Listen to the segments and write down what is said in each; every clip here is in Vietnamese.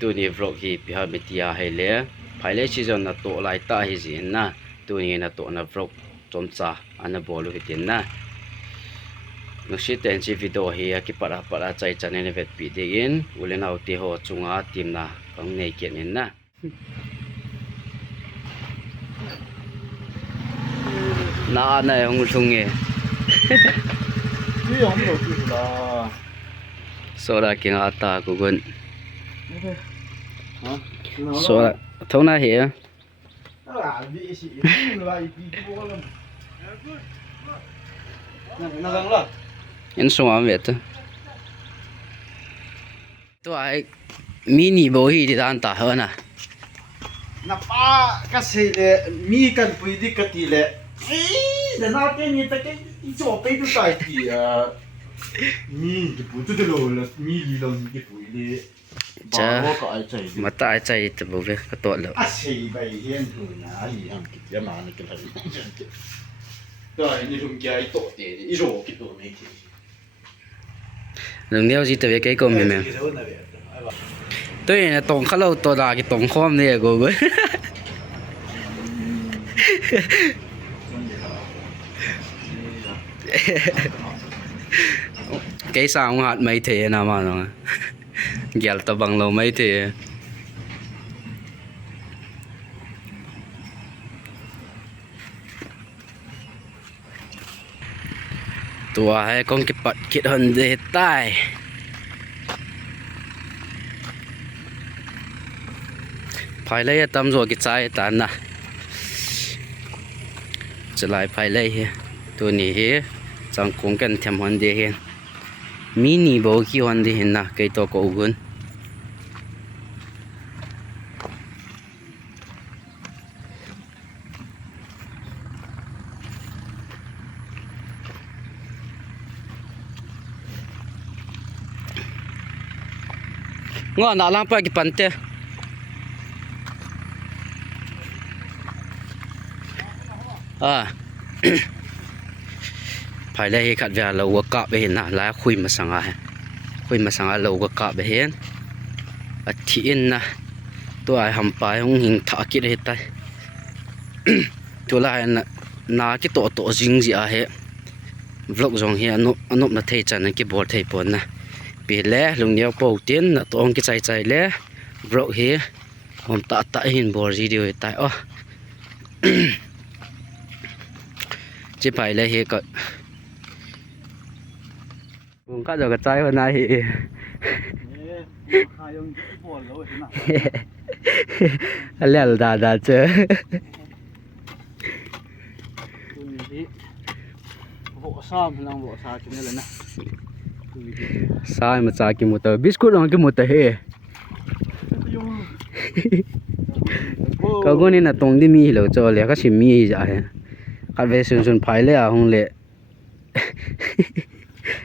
ตัวนี้วรกฮีพิหามิติยาให้เลภายเลชิจอนนะโตไลตาฮิจินนะตัวนี้นะโตนะวรกจอมซาอันนะบอลูฮิตินนะนุชิตเอ็นจีวิดีโอฮีกิปะระใจจันเนเวตปีเดอินอุเลนาอุติโฮจุงอาทีมนะกังเนเกียนินนะน่าหน่ายงุลงเงนี่ยังไม่รู้ที่สุดละโซดากิงอาตากุกุนฮะโซดาท้องน่าเหี้ยดีสิอะไรปีโบ้กันนั่งละยันสวมเวทตัวไอ้มินิโบฮีที่ด้านตาเหรอนะนับป้าก็เสียเลยมีกันปุยดิกติเลยแต่น่าเกนี่แต่แกจบไปดูใจที่มีกี่ปุยตัวเดียวเลยมีลีลอนกี่ปุยเลยจ้าก็ไอ้ใจมาตาไอ้ใจจะบ่เวก็ตัวแล้วอ่ะเสียไปเห็นหัวหน้าอีหังกิจมาในกันเลยตัวนี้ลุงแกไอ้โตเตะอีโร่กี่ตัวไม่กี่ลุงเดียวสิตัวใกล้ก็มีมั้ยตัวนี้ตรงเขาเราตัวดากี่ตรงคอมเนี่ยกูเว้ยcái sao hạt mấy thế nào mà nó gẹt tao bằng lâu mấy thế tua hay con cái bật kết hơn để tai phải lấy tâm rồi cái trái tàn nèจะไล่ไปเลยตัวนี้จังคงกันทำหันเดียนมินิโบกี้หันเดียนนะไก่ตัวกูกุนงอหน้าล่างไปกี่ปันเตะภายในขัดเวลาเราก็กะไปเห็นนะแล้วคุยมาสังหารเราก็กะไปเห็นอาทิตย์นะตัวไอ้หำปลายของหิงถากิดเหตุใดตัวละน่ะนาที่โตจริงสิอาเหวลกจงเฮียนุนะเทจันนั่นกี่บอลเทปนนะเปล่ลุงเดียวเป่าเตียนนะตัวองค์ใจเล่วลกเฮียผมตาเห็นบอลจีเดียวตายอ๋อจะไปเลยเฮก็ผมก็จะกระจายวันไหนแล้วดาเจอซ้อมลองบอกซากินเลยนะซามาจากกินหมดเลยบิสกุตลองกินหมดเลยก็คนนี้น่ะตรงที่มีเหลือจอเลยก็ชิมมีจ้ะคันเวสุนไผเลยอ่ะหงเลย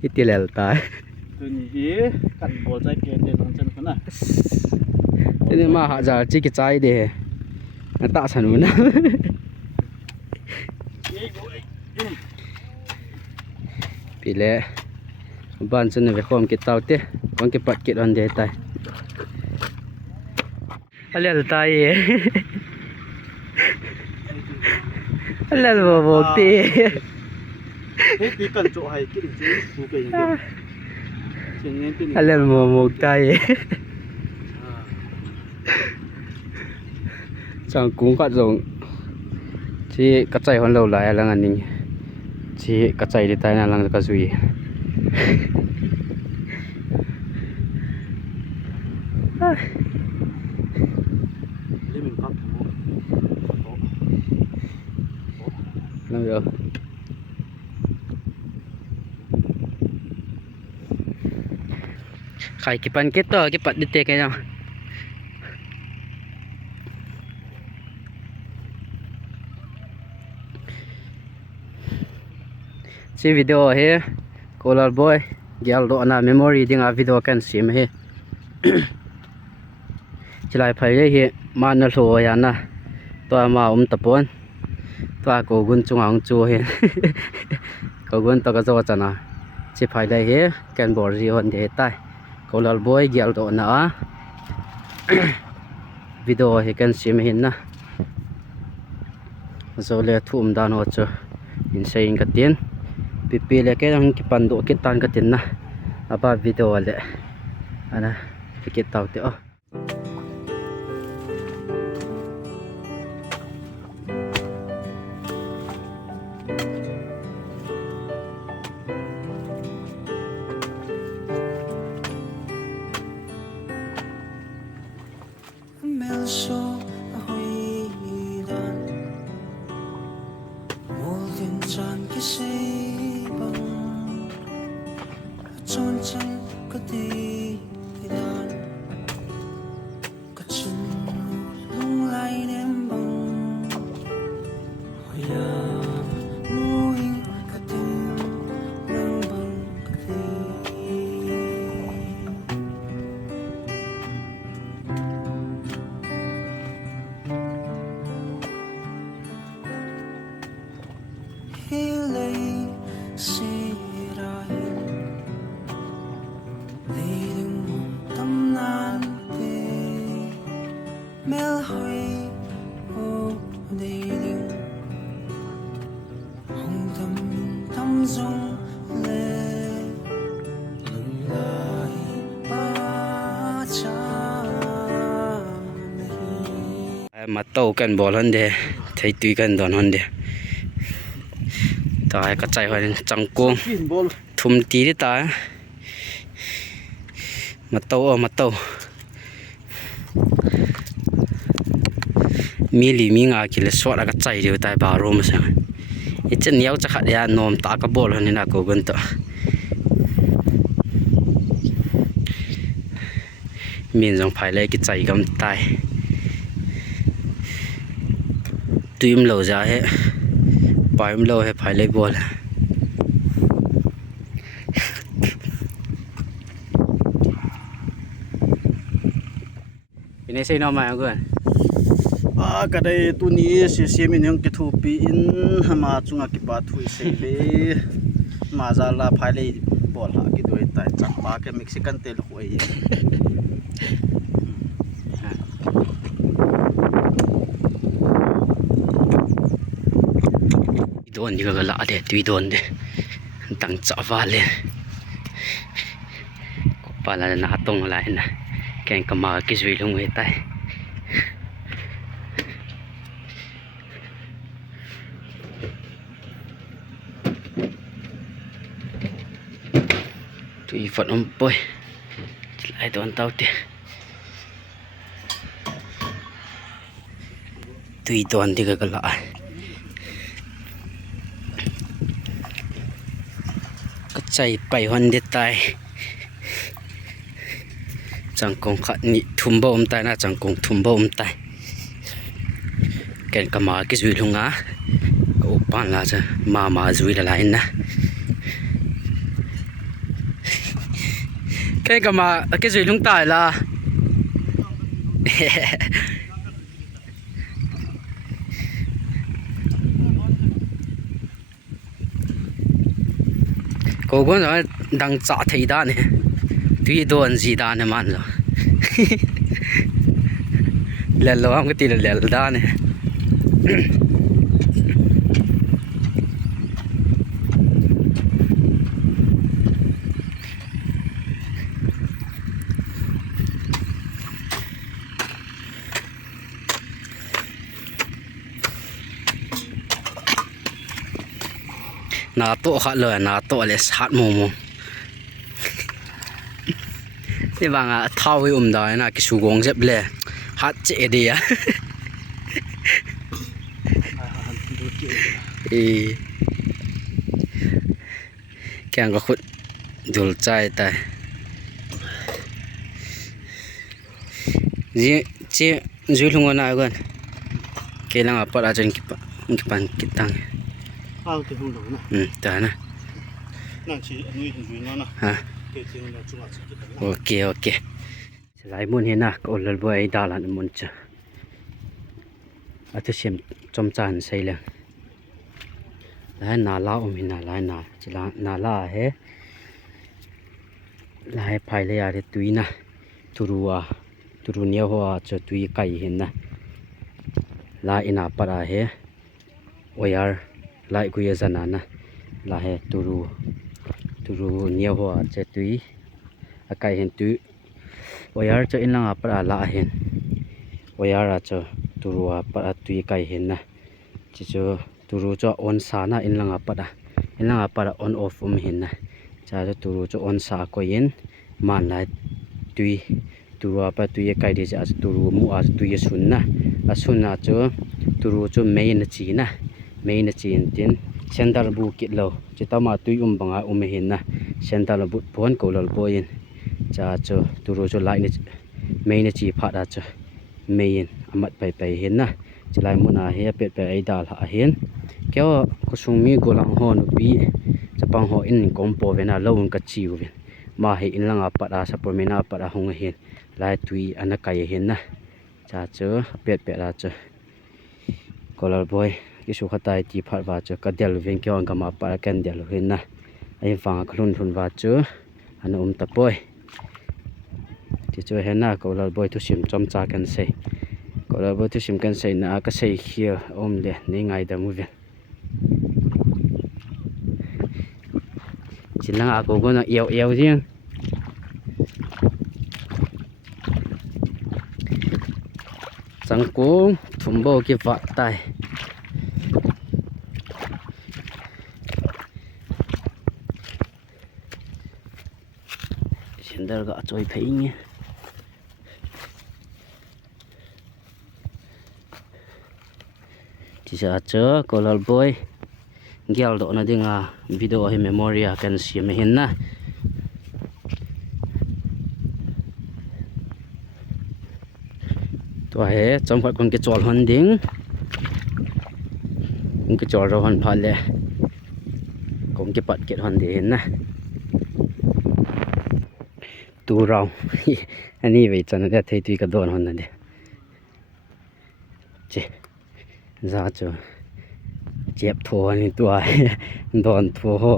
อีติแล้วตายตัวนี้กันบ่ใจเกณฑ์ต้องจังคั่นน่ะทีนี้มาหาจาจิกใจเด้น่ะตาสนุนนะปีแล้วบ้านฉันน่ะไปขอมเก็บเตาเต้วันเก็บปัดเก็บอันเดตายอะไรตายแล้วบ่ตีเฮ้ยตีกันโจให้กินจิกูก็ยังเสียงเงี้ยติแล้วบ่ตายจังกุ้งก็ส่งที่กระจายคนเราหลายแล้วอันนี้ที่กระจายได้ตายนั่นลังก็ซุยนั่นเด้อใครกี่ปันเก็ตต่อกี่ปัดดิเตกันเนาะsi video he color boy gyal do na memory ding a video kan sim he chilai phai he man na hlo ya na to ma tapon to ko gun chung ang chu he ko gun to ka zo chana chi phai lai he kan bor ri hon de tai color boy gyal do na video he kan sim hin na zo le thum dan ho chu in sein ka tin pi le ke ang ki pan do ki tan ka tin na aba video le ana ki taw te oมาโตกันบอลฮันเดไทยตุยกันดอนฮันเดตายกระจายไปจังกงทุ่มตีได้ตายมาโตมีหลีมีงากิเลสวัดกระจายเดียวตายบารมสังอีเจนเนี้ยจะขัดยานอมตากระบอลฮันนี่นักกันต่อมีนจงภายเลยกิจใจกำตายtuyêm lâu ra hết bài lâu hết phải lấy bò là cái này xây nó mà cơ cái đây tu ní xe mình những cái thu pin mà chúng ta cái bát thui xây về mà ra là phải lấy bò là cái đôi tại chắc ba cái Mexican tel хуй đồn thì cái lạ để tùy đồn để tăng chọ vào lên và là nã tung lại nè cái cầm mở cái duy luôn người tay tùy phận ông bôi lại đồn tao tiền tùy đồn thì cái lạใจไปวันเดียตายจังกงขัดนี่ทุ่มบ่มตายนะจังกงทุ่มบ่มตายแกนกมากิจุยลุงอ่ะก็อุปานละจะมาจุยละลายนะแกนกมากิจุยลุงตายละcô con nói đang chạ thấy đan này tuy đồn gì đan này man rồi lẹ lo không cái tiền lẹ đan này nà tổ khát lời nà tổ là sát mồm thế bằng à thao với đó là cái số gong dẹp lẹ hát chế đi à cái có khut dul chai tai chị dul hung na gon cái lang apa aja kipan kitang cái hung đó nè ta na nè chị nuôi hình duy nó nè ha cái chuyện là chúng ta sẽ ok lại muốn hiện na có lần vui đã là muốn chứ à tôi xem trong tràn xây lên lại nà lao mình nà lại nà chỉ là nà la hết lại phải lấy để tùy nè thua turu nia ho cho tui kai hin na la ina para he oyar lai ku ya zana na la he turu nia ho che tui akai hin tu oyar cho in langa para la hin oyar cho turu para tui kai hin na chi cho turu cho on sa na in langa para on off hin na cha turu cho on sa ko yin man lai tui turu apa tui kai de cha turu mu a tui sun na asun na cho turu cho main chi na main chi tin sendal bu kit lo chitama tui banga hin na sendal bu pon ko lol boin cha cho turu cho lai ni main chi pha da cho main amat pai hin na chilai mu na he pet pe ai dal ha hin kyo ko sung mi golang ho nu pi chapang ho in kompo vena lo ka chiu ven ma he in langa pada sapomena pada hong hin lai tui anakai hin na cha cho pet ra cho color boy ki su khatai ti phat wa cho ka del ven kyo ang ma pa kan del hin na ai fa khlun thun wa cho an ta poi ti cho he na color boy tu sim chom cha kan se color boy tu sim kan se na ka sei here le ni ngai da mu ven chilang ako ko na yaw riêng sang cố thùng bò kia vạ tay hiện tại gõ trôi thấy nhé chỉ sợ chớ có lal boy gel độ na ding video he memory kan sim hin na tua he chom khat kon ke chol hon ding kon ke chol ro hon phale kon ke pat ke hon de hin na tu rong ani ve chan de thei tui ka don hon na de che za cho chép thua ni tua đòn thua ho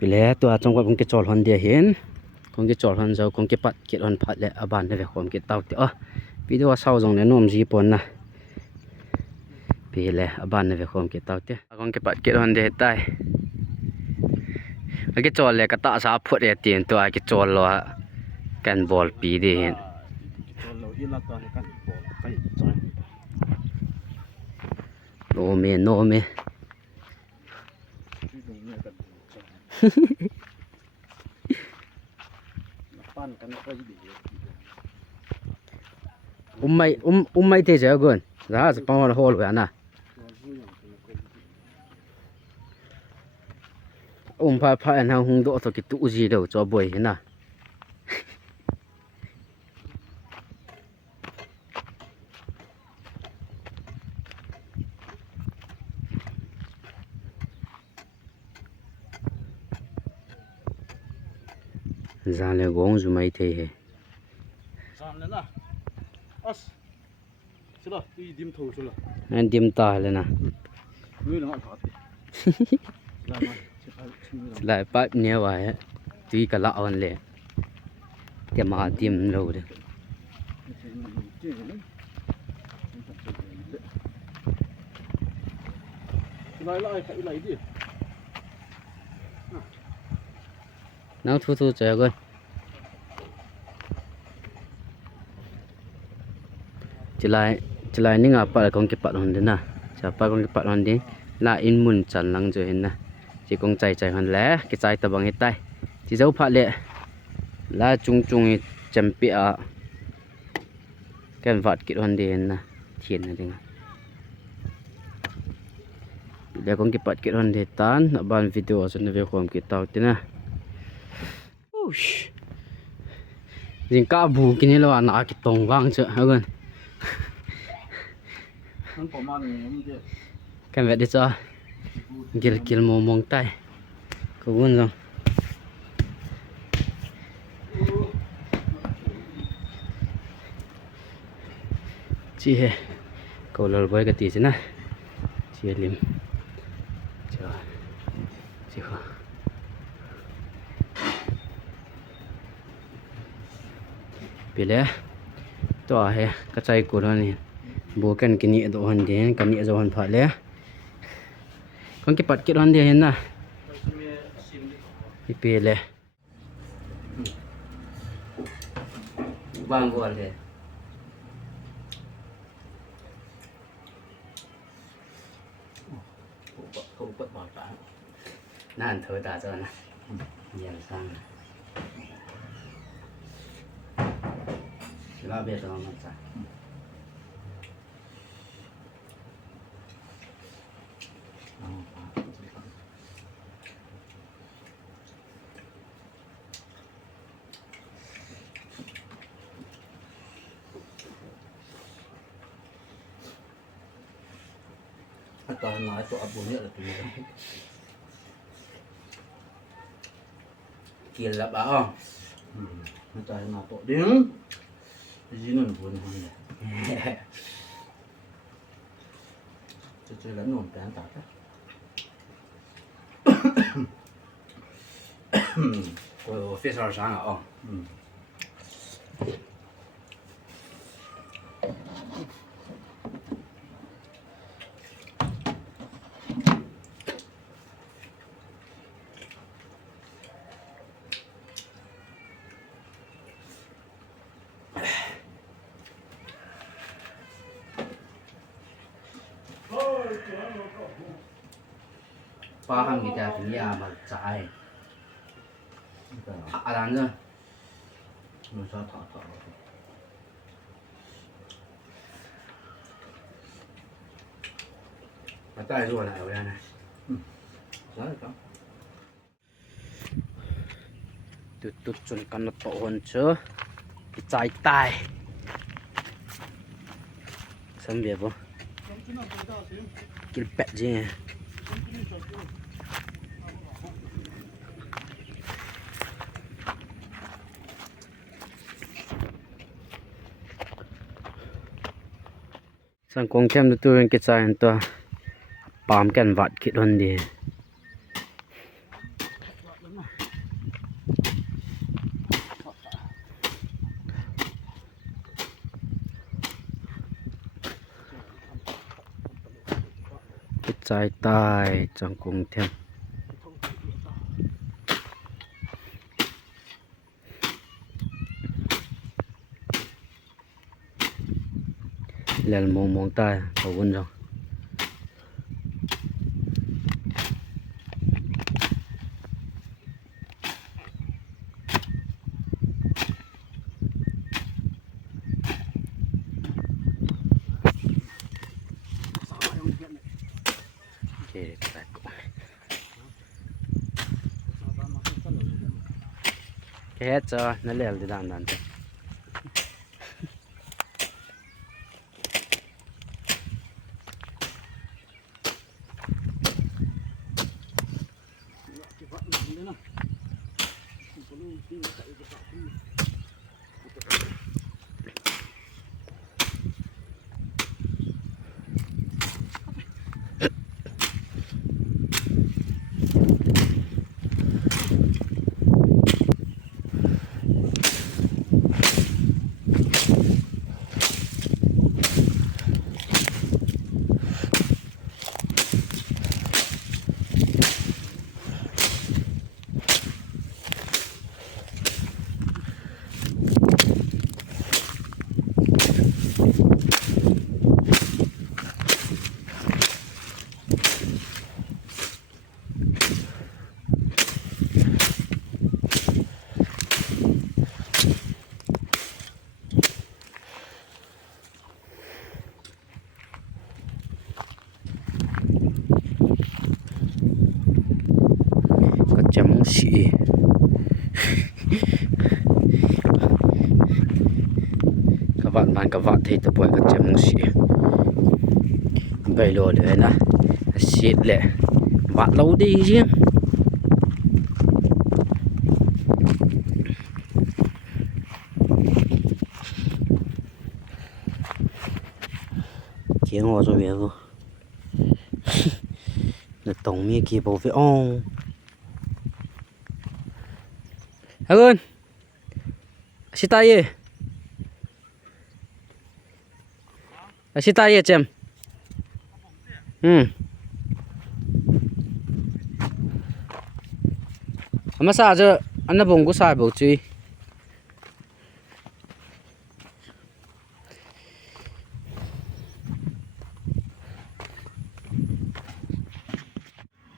pile tua trong con cái chol hon dia hin con cái chol hon zo con cái pat kit hon phat le aban de khom cái tau te video sau jong ne nom ji pon na pile aban de khom cái tau te con cái pat kit hon de tai cái chol le ka ta sa phut de tin tua cái chol lo kan ball pi de hin no me mai thế chứ gần giá sẽ bao nhiêu hồ rồi anh à phải anh hung độ thôi cái tụ gì đâu cho bồi thế nào ra là gong dù mấy thế hè san lên na as sila đi dim thâu sila anh dim ta lên nè nuôi nó ngọt lại bắt nhiều vậy tuy cả lọ hơn lệ tiệm mà dim lâu đấy lại phải lấy đi nào thu chơi coi chỉ lại những apa là con cái bạn hòn đấy nè siapa con cái bạn hòn đấy là in mun chân lăng rồi nè chỉ con chạy hòn lẽ cái chạy tập bằng hết tay chỉ dấu phát lệ là chung chấm bịa cái vật kỹ hòn đấy nè thiền này đấy để con cái bạn kỹ hòn đấy tan ở ban video cho nó về khoam cái tàu thế nè riêng cá bù cái này là nãy cái tông vang chưa hả con cái vậy đi cho kil mong tay có vun không chị hè cầu lol với cái tí thế này chị lim chị ไปแล้วตัวเฮกระจายกูแล้วนี่บัวกันกินนี่ตัวหันเดียนกันนี่จะหันผ่าแล้วคนเก็บปัดเก็บหันเดียนนะไปแล้ววางก่อนเลยเขาเปิดบอลปะนั่นเธอตาเจ้านะเยี่ยมสร้างแล้วเบียดตัวมันจ้ะตอนน้อยตัวอับบุญเนี่ยละตัวกินแล้วเปล่ามันตอนน้อยตัวเด้งยี่นุ่นบุญคนเนี่ยจะเจอแล้วหนุ่มแปลงตัดนะ我非常伤啊哦ป้าทำกี่แต่ถึงยามาจ่ายอะไรเนี่ยมันชอบถอดมาจ่ายส่วนไหนวะเนี่ยใช่ครับตุดจนกันปะอ่อนเชื่อจ่ายตายสำเร็จปะกินเป็ดจริงสังคมเข้มตัวเป็นกิจการตัวปามกันวัดคิดวันดีกิจการตายสังคมเข้มแล้วมองตายเขาวนจังแค่จะนั่นแหละที่ด้านนั้นจำสีกระบะมันกระบะที่ตะปอยก็จำสีไปโลเลยนะสีแหละบะเราดีจริงเขียงหัวจะเวียบ那东面给包费哦。Harun, si tayo. Ashi ta ye chem. Ama sa je anna bong ku sa bo chui.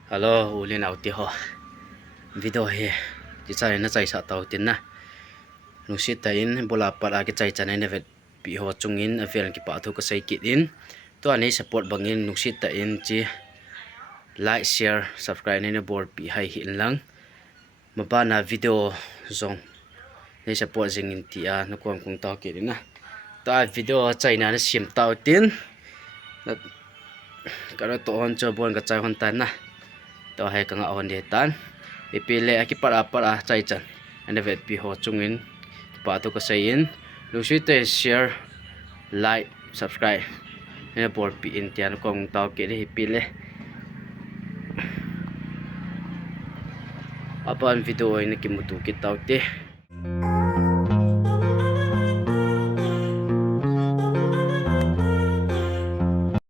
Hello, ulin auti ho. Video he. Ji chai na chai sa tau tin na. Nusit ta in bola para ki chai chanai na vet pi ho chungin avel ki pa thu ka sai kit in. To ani support bangin nusit ta in chi like share subscribe na board pi hai hin lang. Maba na video zong. Ni support jing in ti a na kwang kung tau ki na. Ta video chai na sim tau tin. Karo to on cho bon ka chai hon tan na. To hai ka nga on de tan. Ipile aki para chai chan. Ane vet pi ho chungin pa to ka sai in. Nusit ta share like subscribe na board pi in tian kong tau ki ri ipile. Apan video ini kimutu kita uti